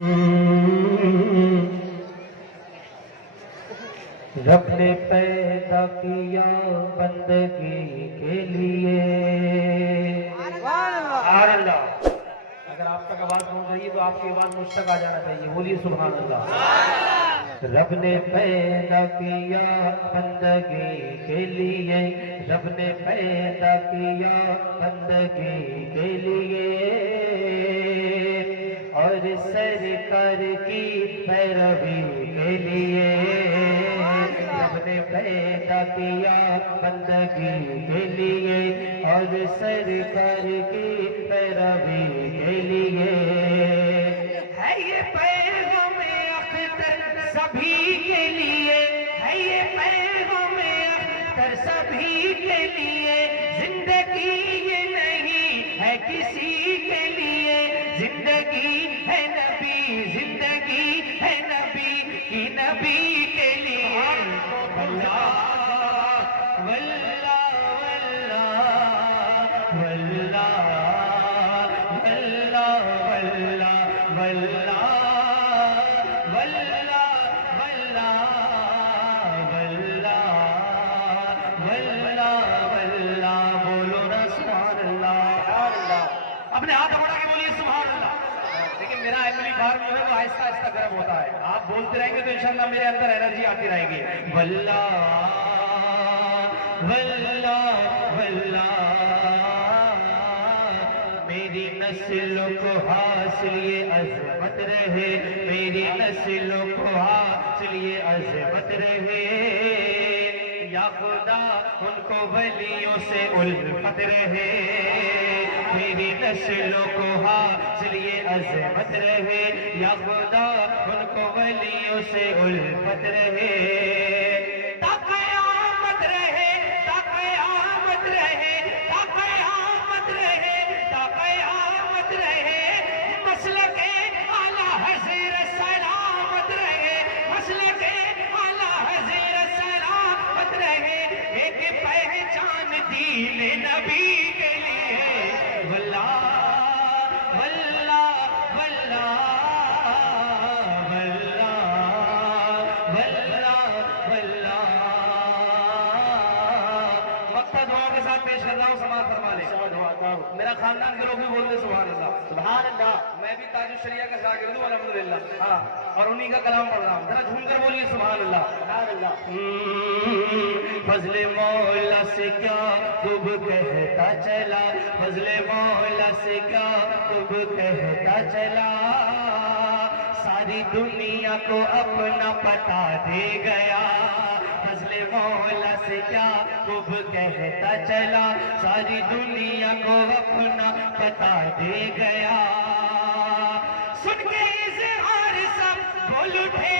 رب نے پیدا کیا بندگی کے لیے. سبحان اللہ. اگر آپ تک آواز پہنچ رہی ہے تو آپ کی آواز مجھ تک آ جانا چاہیے. بولیے سبحان اللہ. رب نے پیدا کیا بندگی کے لیے. رب نے پیدا کیا بندگی کے لیے اور سرکار کی پیروی کے لیے. رب نے پیدا کیا بندگی کے لیے اور سرکار کی پیروی کے لیے. ہے یہ پیغام اختر سبھی کے لیے. ہے یہ پیغام اختر سبھی کے لیے. زندگی یہ نہیں ہے کسی کے لیے. زندگی ہے نبی. زندگی ہے نبی کی نبی کے لیے. واللہ واللہ واللہ واللہ واللہ واللہ واللہ واللہ واللہ واللہ. بولو نا سبحان اللہ. اپنے ہاتھ بڑھا کے بولیے سبحان اللہ. لیکن میرا ایملی فارم جو ہے وہ آہستہ آہستہ گرم ہوتا ہے. آپ بولتے رہیں گے تو انشاءاللہ میرے اندر انرجی آتی رہے گی. واللہ واللہ واللہ. میری نسلوں کو حاصل یہ عظمت رہے. میری نسلوں کو حاصل یہ عظمت رہے. یا خدا ان کو ولیوں سے الفت رہے. میری نسلوں کو حاصل یہ عظمت رہے. یا خدا ان کو ولیوں سے الفت رہے. تا قیامت رہے. تا قیامت رہے. تا قیامت رہے. تا قیامت رہے. مسلک اعلیٰ حضرت سلامت رہے. مسلک اعلیٰ حضرت سلامت رہے. ایک پہچان دین نبی کے لیے. واللہ واللہ واللہ واللہ واللہ واللہ. مقصد دعا کے ساتھ پیش کر رہا ہوں. سماعت فرما لیں. میرا خاندان کے لوگ بھی بولتے سبحان اللہ. سبحان اللہ. میں بھی تاج الشریعہ کا شاگرد ہوں الحمدللہ. ہاں اور انہی کا کلام پڑھ رہا ہوں. ذرا جھوم کر بولیے سبحان اللہ. سبحان اللہ. فضل مولا سے کیا خوب کہتا چلا. فضل مولا سے کیا خوب کہتا چلا. ساری دنیا کو اپنا پتا دے گیا. فضل مولا سے کیا خوب کہتا چلا. ساری دنیا کو اپنا پتا دے گیا. سن کے اظہار سب بول اٹھے